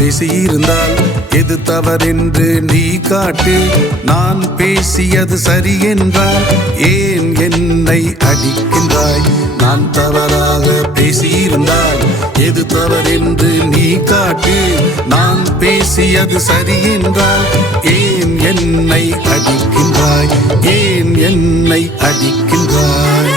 பேசியிருந்தால் எது தவறென்று நீ காட்டு. நான் பேசியது சரி என்றால் ஏன் என்னை அடிக்கின்றாய்? நான் தவறாக பேசியிருந்தால் எது தவறென்று நீ காட்டு. நான் பேசியது சரி என்றால் ஏன் என்னை அடிக்கின்றாய்? ஏன் என்னை அடிக்கின்றாய்?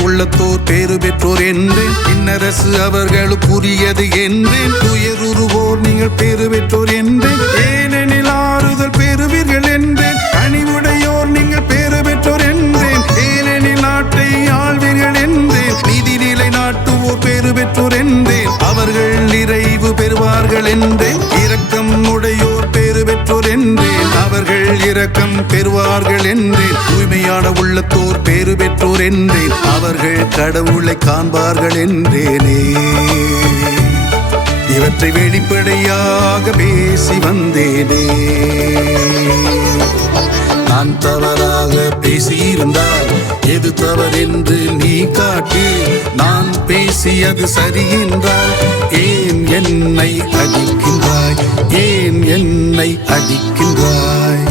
உள்ளத்தோர் பேறு பெற்றோர் என்றேன், பின்னரசு அவர்களுக்குரியது என்றேன். துயருவோர் நீங்கள் பேறு பெற்றோர் என்றேன், ஏனெனில் ஆறுதல் பெறுவீர்கள் என்றேன். கனிவுடையோர் நீங்கள் பேறு பெற்றோர் என்றேன், ஏனெனில் நாட்டை ஆள்வீர்கள் என்றேன். நீதிநிலை நாட்டுவோர் பேறு பெற்றோர் என்றேன், அவர்கள் நிறைவு பெறுவார்கள் என்றேன். இரக்கம் உடையோர் பேறு பெற்றோர் என்றேன், அவர்கள் இரக்கம் பெறுவார்கள் என்றேன். தூய்மையான உள்ளத்தோர் பேறு பெற்றோர் என்றேன், அவர்கள் கடவுளை காண்பார்கள் என்றேனே. இவற்றை வெளிப்படையாக பேசி வந்தேனே. நான் தவறாக பேசியிருந்தால் எது தவறென்று நீ காட்டு. நான் பேசியது சரி என்றால் ஏன் என்னை அடிக்கின்றாய்? ஏன் என்னை அடிக்கின்றாய்?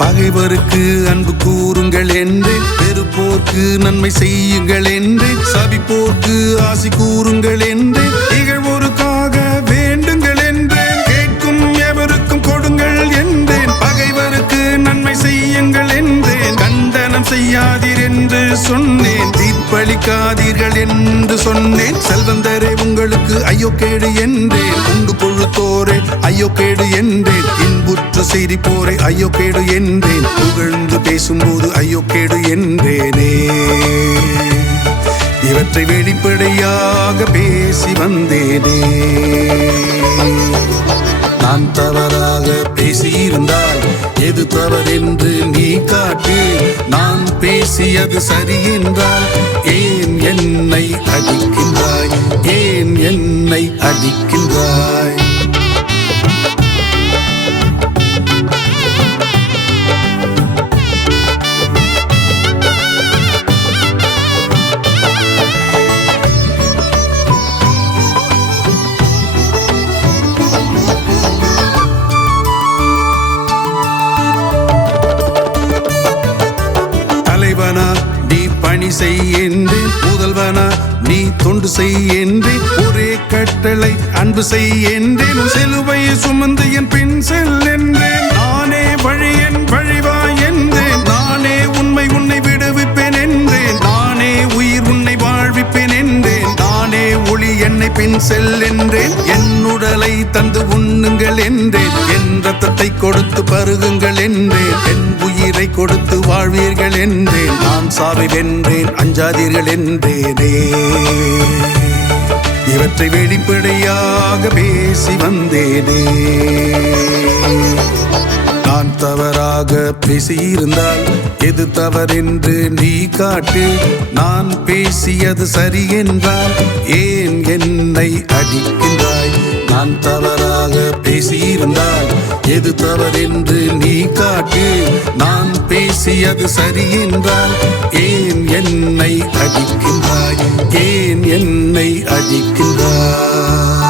பகைவருக்கு அன்பு கூறுங்கள் என்றேன், வெறுப்போர்க்கு நன்மை செய்யுங்கள் என்றேன். சபிப்போர்க்கு ஆசி கூறுங்கள் என்றேன், இகழ்வோருக்காக வேண்டுங்கள் என்றேன். கேட்கும் எவருக்கும் கொடுங்கள் என்றேன், பகைவருக்கு நன்மை செய்யுங்கள் என்றேன். கண்டனம் செய்யாதீர் என்று சொன்னேன், தீர்ப்பளிக்காதீர்கள் என்று சொன்னேன். செல்வந்தரே உங்களுக்கு ஐயோ கேடு என்றேன், உண்டு கொழுத்தோரே ஐயோ கேடு என்றேன். இன்புற்று சிரிப்போரை ஐயோ கேடு என்றேன், புகழ்ந்து பேசும்போது ஐயோ கேடு என்றேனே. இவற்றை வெளிப்படையாக பேசி வந்தேனே. நான் தவறாக பேசியிருந்தால் எது தவறென்று நீ காட்டு. நான் பேசியது சரி என்றால் ஏன் என்னை அடிக்கின்றாய்? ஏன் என்னை அடிக்கின்றாய்? நீ பணி செய் என்றேன், முதல்வனா நீ தொண்டு செய் என்றேன். ஒரே கட்டளை அன்பு செய் என்றேன், சிலுவையை சுமந்து என் பின் செல் என்றேன். நானே வழி என் வழிவா என்றேன், நானே உண்மை உன்னை விடுவிப்பேன் என்றேன். நானே உயிர் உன்னை வாழ்விப்பேன் என்றேன், நானே ஒளி என்னை பின் செல் என்றேன். என் உடலை தந்து உண்ணுங்கள் என்றேன், என் ரத்தத்தை கொடுத்து பருகுங்கள் என்றேன். என் உயிரை கொடுத்து வாழ்வீர்கள் என்றேன், நான் சாவை வென்றேன் அஞ்சாதீர்கள் என்றேனே. இவற்றை வெளிப்படையாக பேசி வந்தேனே. நான் தவறாக பேசியிருந்தால் எது தவறென்று நீ காட்டு. நான் பேசியது சரி என்றால் ஏன் என்னை அடிக்கின்றாய்? நான் தவறாக பேசியிருந்தால் எது தவறென்று நீ காட்டு. நான் பேசியது சரி என்றால் ஏன் என்னை அடிக்கின்றாய்? ஏன் என்னை அடிக்கின்றாய்?